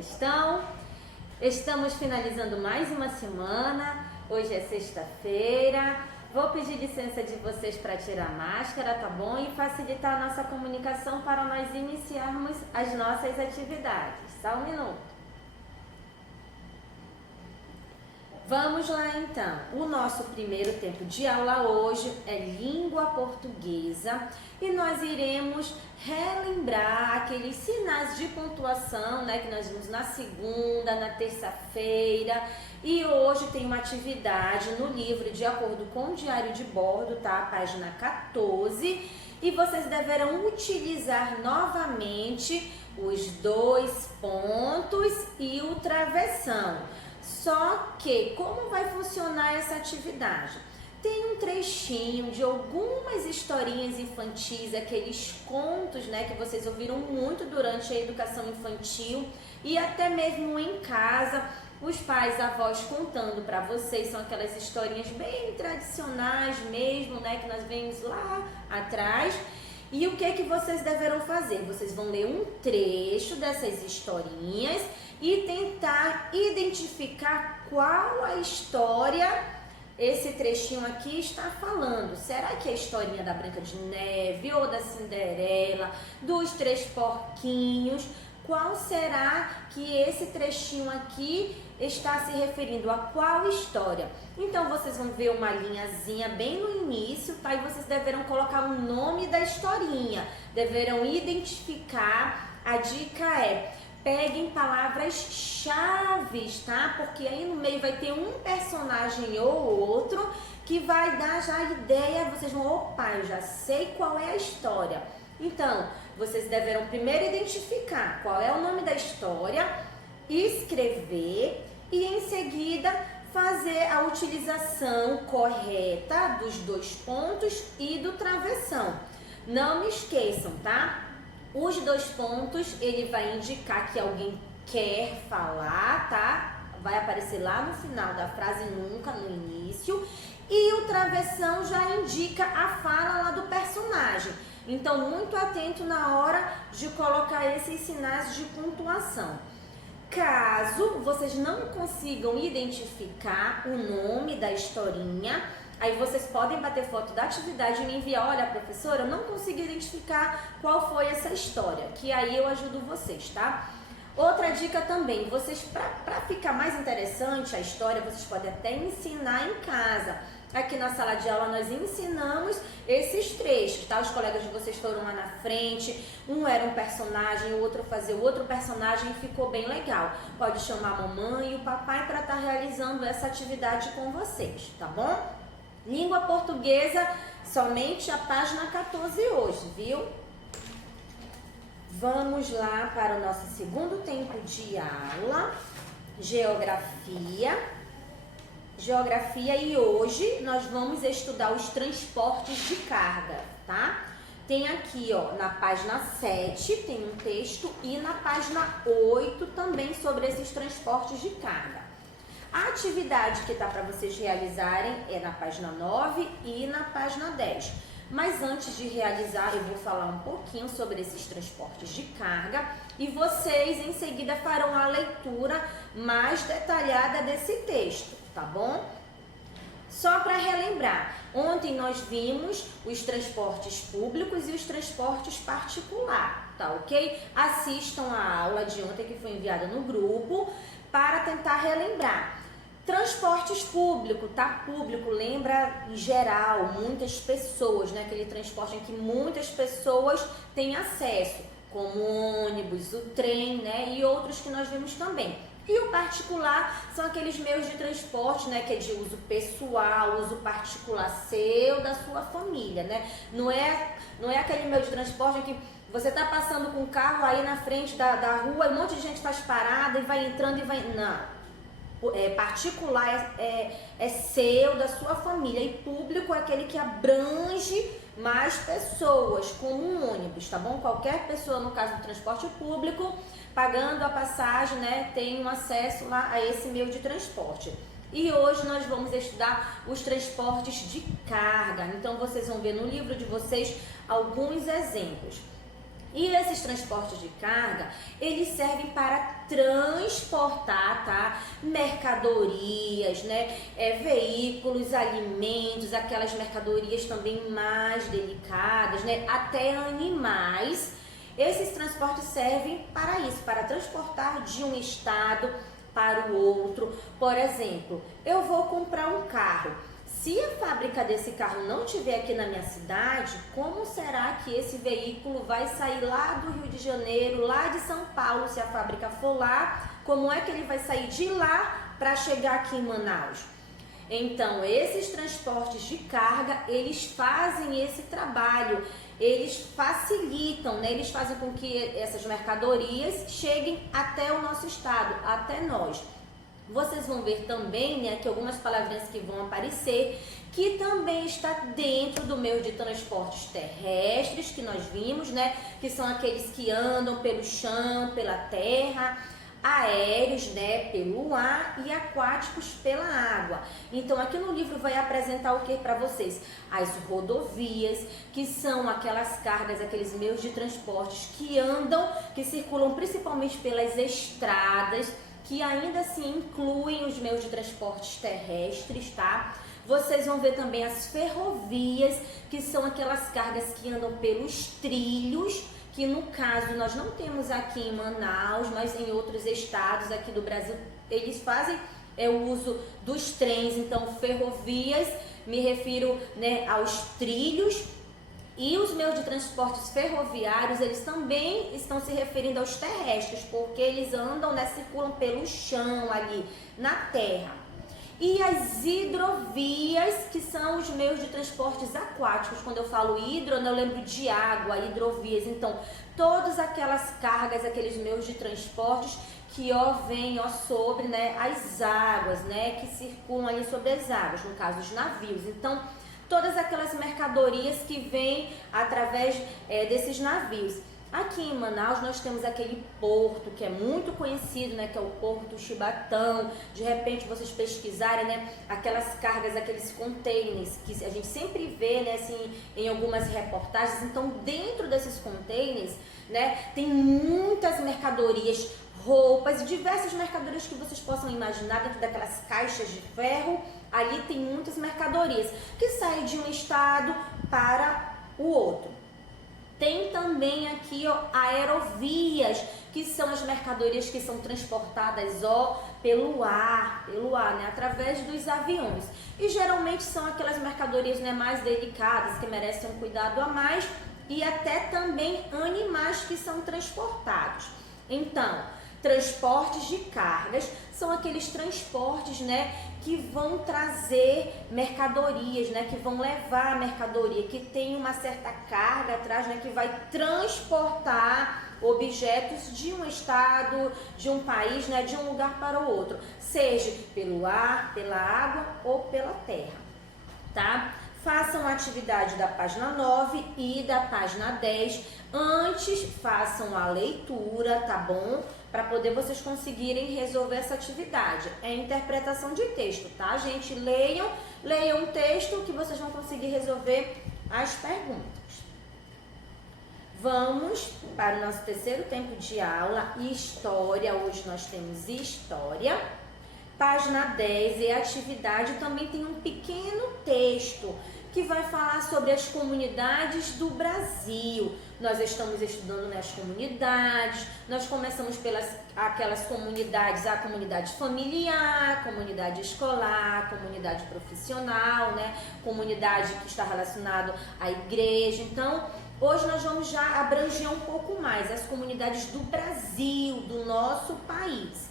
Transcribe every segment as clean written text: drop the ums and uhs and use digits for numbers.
estão? Estamos finalizando mais uma semana, hoje é sexta-feira. Vou pedir licença de vocês para tirar a máscara, tá bom? E facilitar a nossa comunicação para nós iniciarmos as nossas atividades. Só um minuto. Vamos lá então. O nosso primeiro tempo de aula hoje é língua portuguesa e nós iremos relembrar aqueles sinais de pontuação, né, que nós vimos na segunda, na terça-feira. E hoje tem uma atividade no livro de acordo com o diário de bordo, tá? Página 14. E vocês deverão utilizar novamente os 2 pontos e o travessão. Só que, como vai funcionar essa atividade? Tem um trechinho de algumas historinhas infantis, aqueles contos, né, que vocês ouviram muito durante a educação infantil e até mesmo em casa, os pais, avós contando para vocês, são aquelas historinhas bem tradicionais mesmo, né, que nós vemos lá atrás. E o que vocês deverão fazer? Vocês vão ler um trecho dessas historinhas e tentar identificar qual a história esse trechinho aqui está falando. Será que é a historinha da Branca de Neve ou da Cinderela, dos Três Porquinhos? Qual será que esse trechinho aqui está se referindo a qual história? Então vocês vão ver uma linhazinha bem no início, tá? E vocês deverão colocar o nome da historinha, deverão identificar. A dica é: peguem palavras-chave, tá? Porque aí no meio vai ter um personagem ou outro que vai dar já a ideia, vocês vão, opa, eu já sei qual é a história. Então, vocês deverão primeiro identificar qual é o nome da história, escrever e em seguida fazer a utilização correta dos 2 pontos e do travessão. Não me esqueçam, tá? Os 2 pontos, ele vai indicar que alguém quer falar, tá? Vai aparecer lá no final da frase, nunca no início. E o travessão já indica a fala lá do personagem. Então, muito atento na hora de colocar esses sinais de pontuação. Caso vocês não consigam identificar o nome da historinha, aí vocês podem bater foto da atividade e me enviar: olha, professora, eu não consigo identificar qual foi essa história, que aí eu ajudo vocês, tá? Outra dica também, vocês, para ficar mais interessante a história, vocês podem até ensinar em casa. Aqui na sala de aula nós ensinamos esses trechos, tá? Os colegas de vocês foram lá na frente, um era um personagem, o outro fazia o outro personagem e ficou bem legal. Pode chamar a mamãe e o papai para estar realizando essa atividade com vocês, tá bom? Língua portuguesa, somente a página 14 hoje, viu? Vamos lá para o nosso segundo tempo de aula, geografia. E hoje nós vamos estudar os transportes de carga, tá? Tem aqui, ó, na página 7 tem um texto e na página 8 também sobre esses transportes de carga. A atividade que tá para vocês realizarem é na página 9 e na página 10. Mas antes de realizar, eu vou falar um pouquinho sobre esses transportes de carga e vocês em seguida farão a leitura mais detalhada desse texto, tá bom? Só para relembrar, ontem nós vimos os transportes públicos e os transportes particulares, tá ok? Assistam a aula de ontem que foi enviada no grupo para tentar relembrar. Transportes públicos, tá? Público lembra em geral, muitas pessoas, né? Aquele transporte em que muitas pessoas têm acesso, como o ônibus, o trem, né? E outros que nós vimos também. E o particular são aqueles meios de transporte, né? Que é de uso pessoal, uso particular seu, da sua família, né? Não é aquele meio de transporte em que você tá passando com o carro aí na frente da rua e um monte de gente faz parada e vai entrando e vai... Não. Particular é seu, da sua família, e público é aquele que abrange mais pessoas, como um ônibus, tá bom? Qualquer pessoa, no caso do transporte público, pagando a passagem, né, tem um acesso lá a esse meio de transporte. E hoje nós vamos estudar os transportes de carga, então vocês vão ver no livro de vocês alguns exemplos. E esses transportes de carga, eles servem para transportar, tá? Mercadorias, né? Veículos, alimentos, aquelas mercadorias também mais delicadas, né? Até animais. Esses transportes servem para isso, para transportar de um estado para o outro. Por exemplo, eu vou comprar um carro. Se a fábrica desse carro não estiver aqui na minha cidade, como será que esse veículo vai sair lá do Rio de Janeiro, lá de São Paulo, se a fábrica for lá? Como é que ele vai sair de lá para chegar aqui em Manaus? Então, esses transportes de carga, eles fazem esse trabalho, eles facilitam, né? Eles fazem com que essas mercadorias cheguem até o nosso estado, até nós. Vocês vão ver também, né, que algumas palavrinhas que vão aparecer, que também está dentro do meio de transportes terrestres, que nós vimos, né, que são aqueles que andam pelo chão, pela terra, aéreos, né, pelo ar e aquáticos pela água. Então aqui no livro vai apresentar o que para vocês? As rodovias, que são aquelas cargas, aqueles meios de transportes que andam, que circulam principalmente pelas estradas, que ainda assim incluem os meios de transportes terrestres, tá? Vocês vão ver também as ferrovias, que são aquelas cargas que andam pelos trilhos, que no caso nós não temos aqui em Manaus, mas em outros estados aqui do Brasil, eles fazem o uso dos trens. Então, ferrovias, me refiro, né, aos trilhos. E os meios de transportes ferroviários, eles também estão se referindo aos terrestres, porque eles andam, né, circulam pelo chão ali, na terra. E as hidrovias, que são os meios de transportes aquáticos. Quando eu falo hidro, eu lembro de água, hidrovias. Então, todas aquelas cargas, aqueles meios de transportes que vêm sobre, né, as águas, né, que circulam ali sobre as águas, no caso os navios. Então, todas aquelas mercadorias que vêm através desses navios. Aqui em Manaus nós temos aquele porto que é muito conhecido, né, que é o Porto Chibatão. De repente vocês pesquisarem, né, aquelas cargas, aqueles containers que a gente sempre vê, né, assim, em algumas reportagens. Então, dentro desses containers, né, tem muitas mercadorias, roupas e diversas mercadorias que vocês possam imaginar dentro daquelas caixas de ferro. Ali tem muitas mercadorias que saem de um estado para o outro. Tem também aqui, aerovias, que são as mercadorias que são transportadas pelo ar, né, através dos aviões. E geralmente são aquelas mercadorias, né, mais delicadas, que merecem um cuidado a mais, e até também animais que são transportados. Então, transportes de cargas são aqueles transportes, né, que vão trazer mercadorias, né, que vão levar a mercadoria, que tem uma certa carga atrás, né, que vai transportar objetos de um estado, de um país, né, de um lugar para o outro, seja pelo ar, pela água ou pela terra, tá? Façam a atividade da página 9 e da página 10. Antes, façam a leitura, tá bom? Para poder vocês conseguirem resolver essa atividade. É interpretação de texto, tá, gente? Leiam o texto que vocês vão conseguir resolver as perguntas. Vamos para o nosso terceiro tempo de aula, História. Hoje nós temos História. Página 10 é atividade, também tem um pequeno texto que vai falar sobre as comunidades do Brasil. Nós estamos estudando, né, as comunidades. Nós começamos pelas aquelas comunidades, a comunidade familiar, comunidade escolar, comunidade profissional, né, comunidade que está relacionado à igreja. Então, hoje nós vamos já abranger um pouco mais as comunidades do Brasil, do nosso país.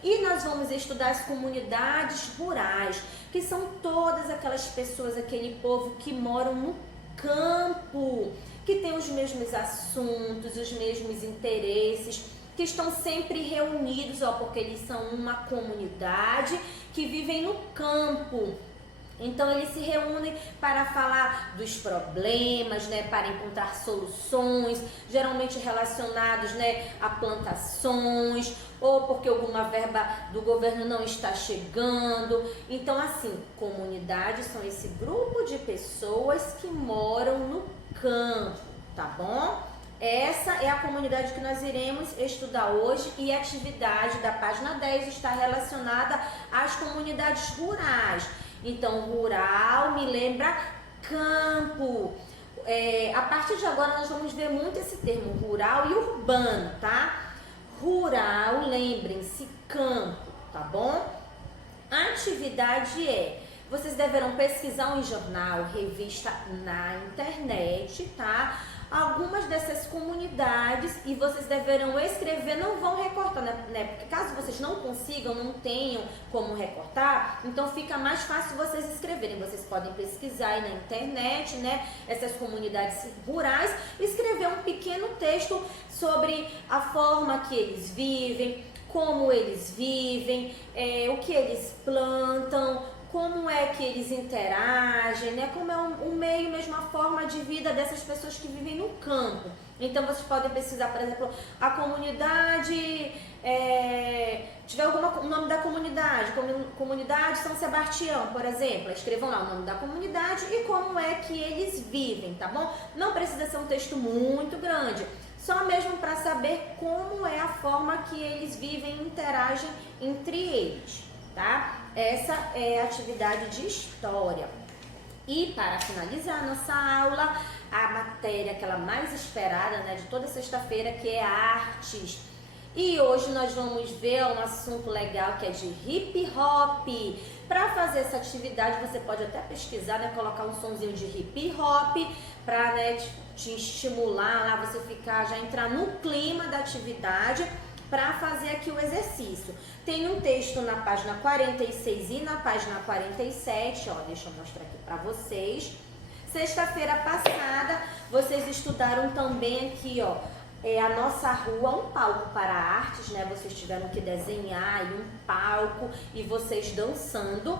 E nós vamos estudar as comunidades rurais, que são todas aquelas pessoas, aquele povo que moram no campo, que tem os mesmos assuntos, os mesmos interesses, que estão sempre reunidos, porque eles são uma comunidade que vivem no campo. Então, eles se reúnem para falar dos problemas, né, para encontrar soluções, geralmente relacionados, né, a plantações, ou porque alguma verba do governo não está chegando. Então, assim, comunidades são esse grupo de pessoas que moram no campo, tá bom? Essa é a comunidade que nós iremos estudar hoje e a atividade da página 10 está relacionada às comunidades rurais. Então, rural me lembra campo. A partir de agora nós vamos ver muito esse termo rural e urbano, tá? Rural, lembrem-se, campo, tá bom? A atividade vocês deverão pesquisar em jornal, revista na internet, tá? Algumas dessas comunidades e vocês deverão escrever, não vão recortar, né? Porque caso vocês não consigam, não tenham como recortar, então fica mais fácil vocês escreverem. Vocês podem pesquisar aí na internet, né? Essas comunidades rurais, escrever um pequeno texto sobre a forma que eles vivem, como eles vivem, o que eles plantam, como é que eles interagem, né? Como é um meio, mesmo a forma de vida dessas pessoas que vivem no campo. Então vocês podem pesquisar, por exemplo, a comunidade, tiver o nome da comunidade, comunidade São Sebastião, por exemplo. Escrevam lá o nome da comunidade e como é que eles vivem, tá bom? Não precisa ser um texto muito grande, só mesmo para saber como é a forma que eles vivem e interagem entre eles, tá? Essa é a atividade de história. E para finalizar a nossa aula, a matéria, aquela mais esperada, né, de toda sexta-feira, que é artes. E hoje nós vamos ver um assunto legal que é de hip hop. Para fazer essa atividade, você pode até pesquisar, né, colocar um sonzinho de hip hop para, né, te estimular lá, você ficar, já entrar no clima da atividade para fazer aqui o exercício. Tem um texto na página 46 e na página 47, ó, deixa eu mostrar aqui para vocês. Sexta-feira passada, vocês estudaram também aqui, ó, a nossa rua, um palco para artes, né? Vocês tiveram que desenhar aí um palco e vocês dançando.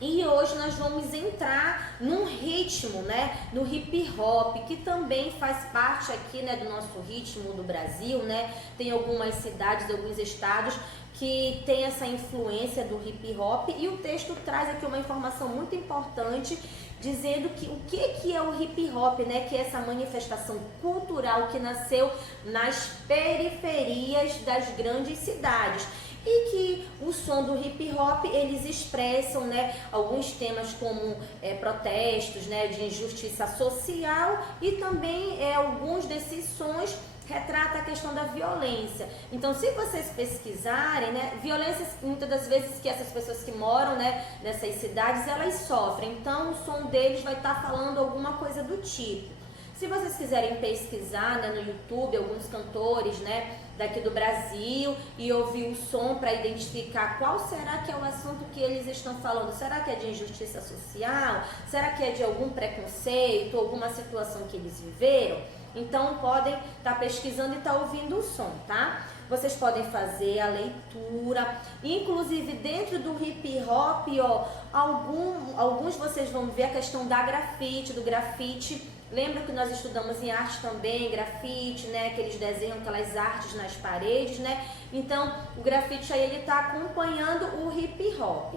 E hoje nós vamos entrar num ritmo, né, no hip hop, que também faz parte aqui, né, do nosso ritmo do Brasil, né? Tem algumas cidades, alguns estados que tem essa influência do hip hop e o texto traz aqui uma informação muito importante dizendo que o que é o hip hop, né, que é essa manifestação cultural que nasceu nas periferias das grandes cidades. E que o som do hip hop, eles expressam, né, alguns temas como protestos, né, de injustiça social e também alguns desses sons retrata a questão da violência. Então, se vocês pesquisarem, né, violências muitas das vezes que essas pessoas que moram, né, nessas cidades, elas sofrem. Então, o som deles vai estar falando alguma coisa do tipo. Se vocês quiserem pesquisar, né, no YouTube alguns cantores, né, daqui do Brasil e ouvir o som para identificar qual será que é o assunto que eles estão falando. Será que é de injustiça social? Será que é de algum preconceito, alguma situação que eles viveram? Então podem estar pesquisando e estar ouvindo o som, tá? Vocês podem fazer a leitura, inclusive dentro do hip hop, ó, alguns vocês vão ver a questão da grafite, do grafite. Lembra que nós estudamos em arte também, grafite, né? Que eles desenham aquelas artes nas paredes, né? Então, o grafite aí, ele tá acompanhando o hip hop.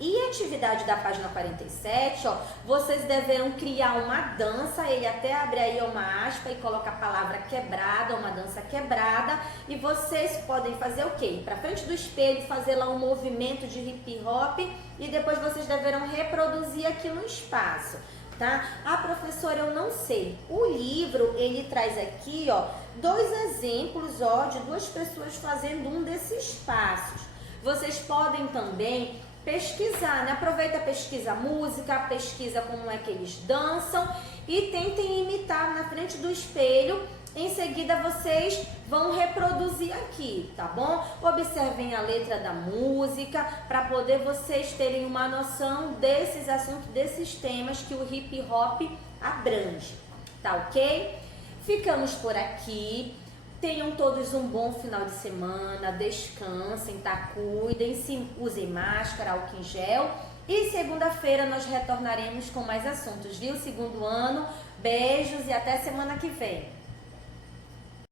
E a atividade da página 47, ó, vocês deverão criar uma dança, ele até abre aí uma aspa e coloca a palavra quebrada, uma dança quebrada, e vocês podem fazer o quê? Ir pra frente do espelho, fazer lá um movimento de hip hop, e depois vocês deverão reproduzir aquilo no espaço. Tá? A professora, eu não sei. O livro, ele traz aqui, ó, 2 exemplos, ó, de 2 pessoas fazendo um desses passos. Vocês podem também pesquisar, né? Aproveita, pesquisa a música, pesquisa como é que eles dançam e tentem imitar na frente do espelho. Em seguida, vocês vão reproduzir aqui, tá bom? Observem a letra da música para poder vocês terem uma noção desses assuntos, desses temas que o hip hop abrange, tá ok? Ficamos por aqui. Tenham todos um bom final de semana, descansem, tá? Cuidem-se, usem máscara, álcool em gel. E segunda-feira nós retornaremos com mais assuntos, viu? Segundo ano, beijos e até semana que vem.